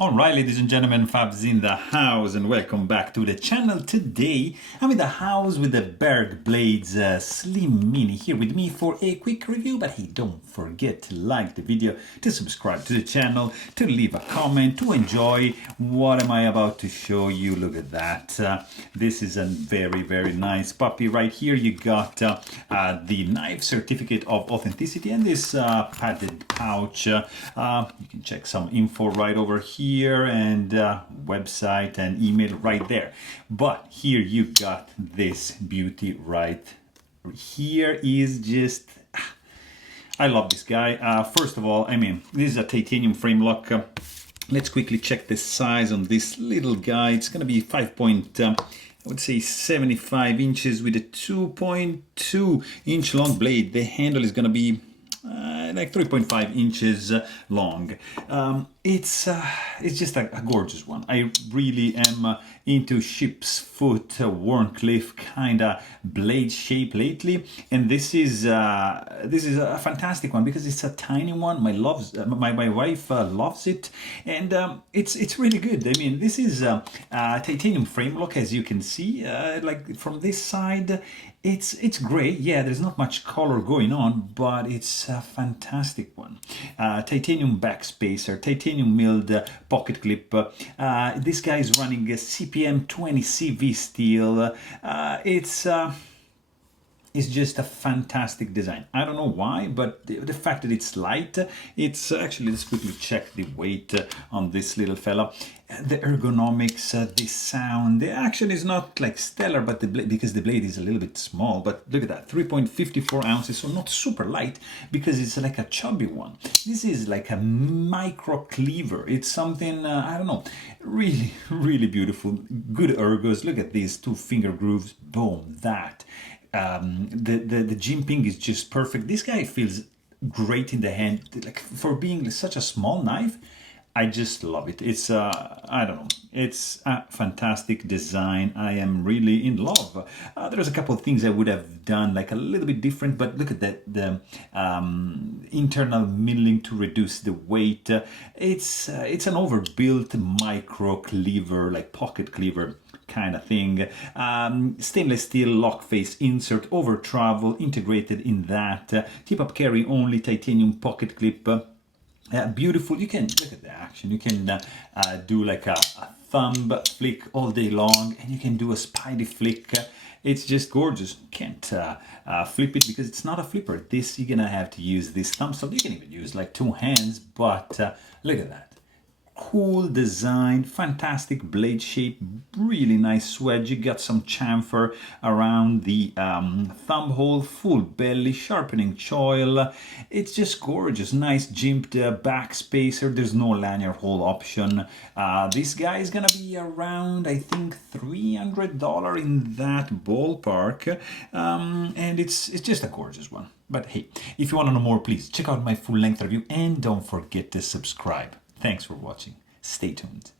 Alright, ladies and gentlemen, Fab's in the house and welcome back to the channel. Today I'm in the house with the Berg Blades Slim Mini here with me for a quick review, but hey, don't forget to like the video, to subscribe to the channel, to leave a comment, to enjoy what am I about to show you. Look at that. This is a very nice puppy right here. You got the knife certificate of authenticity and this padded pouch. You can check some info right over here and website and email right there. But here you got this beauty right here. Is just I love this guy. First of all, I mean, this is a titanium frame lock. Let's quickly check the size on this little guy. It's gonna be 5 I would say 75 inches with a 2.2 inch long blade. The handle is gonna be like 3.5 inches long. It's just a gorgeous one. I really am into ship's foot, Warncliffe kind of blade shape lately, and this is a fantastic one because it's a tiny one. My wife loves it, and it's really good. I mean, this is a titanium frame lock, as you can see. Like from this side, it's great. Yeah, there's not much color going on, but it's a fantastic one. Titanium backspacer, titanium milled pocket clip. This guy is running a CPM 20 CV steel. It's just a fantastic design. I don't know why, but the fact that it's light, it's actually, let's quickly check the weight on this little fella. The ergonomics, the sound, the action is not like stellar, but because the blade is a little bit small, but look at that, 3.54 ounces, so not super light because it's like a chubby one. This is like a micro cleaver. It's something, I don't know, really beautiful. Good ergos. Look at these 2 finger grooves. Boom, that. The jimping is just perfect. This guy feels great in the hand, like for being such a small knife. I just love it. It's I don't know, it's a fantastic design. I am really in love. There's a couple of things I would have done like a little bit different, but look at that, the internal milling to reduce the weight. It's an overbuilt micro cleaver, like pocket cleaver kind of thing. Stainless steel lock face insert over travel integrated in that. Tip up carry only titanium pocket clip. Beautiful. You can look at the action. You can do like a thumb flick all day long, and you can do a spidey flick. It's just gorgeous. You can't flip it because it's not a flipper. This, you're gonna have to use this thumb. So you can even use like 2 hands, but look at that. Cool design, fantastic blade shape, really nice swedge. You got some chamfer around the thumb hole, full belly, sharpening choil. It's just gorgeous. Nice jimped back spacer. There's no lanyard hole option. This guy is gonna be around, I think, $300 in that ballpark, and it's just a gorgeous one. But hey, if you want to know more, please check out my full-length review and don't forget to subscribe. Thanks for watching. Stay tuned.